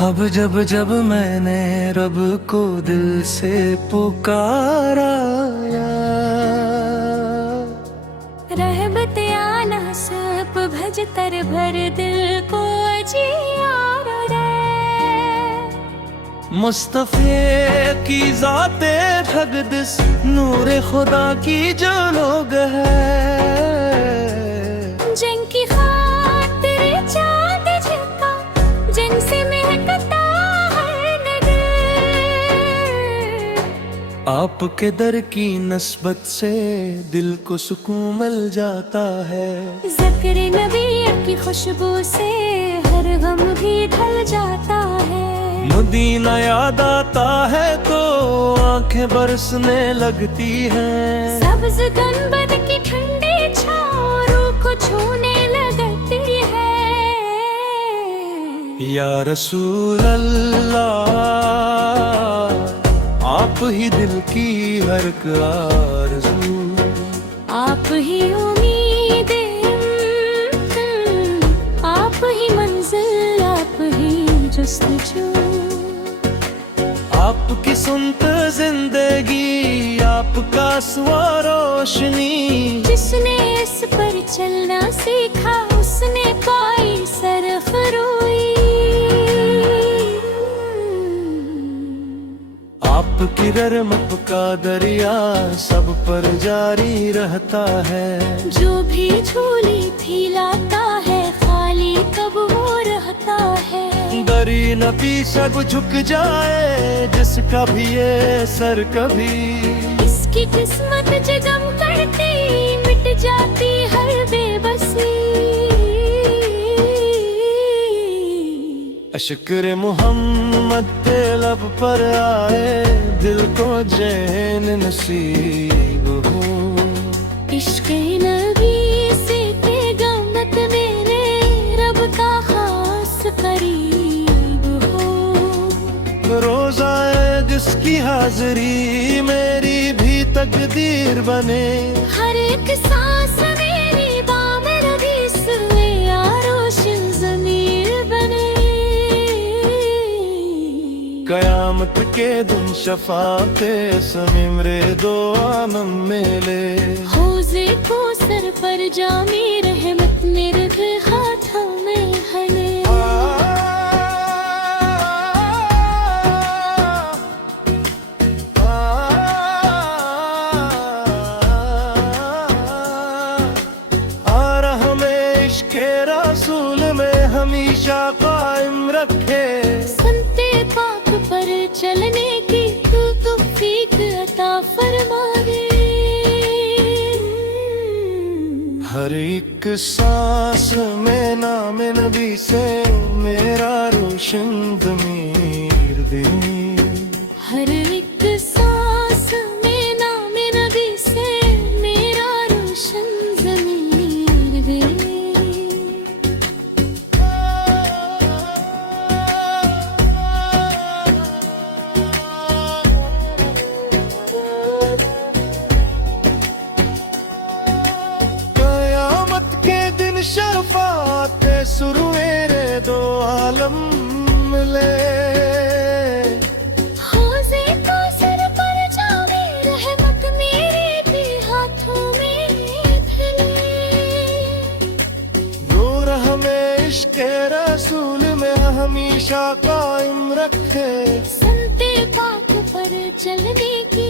अब जब जब मैंने रब को दिल से पुकारा, रहमत आला सब भजतर भर दिल को जियार रे। मुस्तफ़े की ज़ाते ठगदिस नूर खुदा की जो लोग है, जिनकी खातिर चांद झुका, जिनसे महकता हर नगर। आपके दर की नस्बत से दिल को सुकून मिल जाता है। ज़िक्र नबी की खुशबू से हर गम भी ढल जाता है। मदीना याद आता है तो आंखें बरसने लगती हैं। सब्ज़ गुंबद की ठंडी छाँव रूह को छूने लगती है। या रसूल अल्लाह, आप ही दिल की हर एक आरज़ू, आप ही उम्मीद, आप ही मंजिल, आप ही जुस्तजू। आपकी सुनत जिंदगी, आपका स्वर रोशनी। जिसने इस पर चलना सीखा उसने पाई सरफरोई। आपकी रहमत का दरिया सब पर जारी रहता है। जो भी झोली थी लाता है खाली कब वो रहता है। दरी नबी सब झुक जाए जिसका भी ये सर कभी। इसकी किस्मत जगम करती मिट जाती हर बेबसी। शुक्र मोहम्मद पे लब पर आए दिल को चैन नसीब हो। इश्क़ नबी से पैगम्बत मेरे रब का खास करीब हो। रोज़ा जिसकी हाज़री मेरी भी तकदीर बने। हर एक सांस मेरी बाम रबी सुए आरोश ज़मीर बने। कयामत के दिन शफ़ाअते समीमरे दो आमम मेले। हौज़े को सर पर जामी रहमत निर्भय हाथों में हले। रसूल में हमेशा कायम रखे। संते पाक पर चलने की तू तौफीक अता फरमा दे। हर एक सांस में नाम नबी से मेरा रोशन ज़मीर दे। हर एक सांस में नाम नबी से मेरा रोशन ज़मीर दे। शफ़ाअते सुरवेरे दो आलम मिले। हौज़े को सर पर जामे रहमत मेरे भी हाथों में फैले। नूर हमें इश्क़े रसूल में हमेशा कायम रखे। संते पाक पर चलने की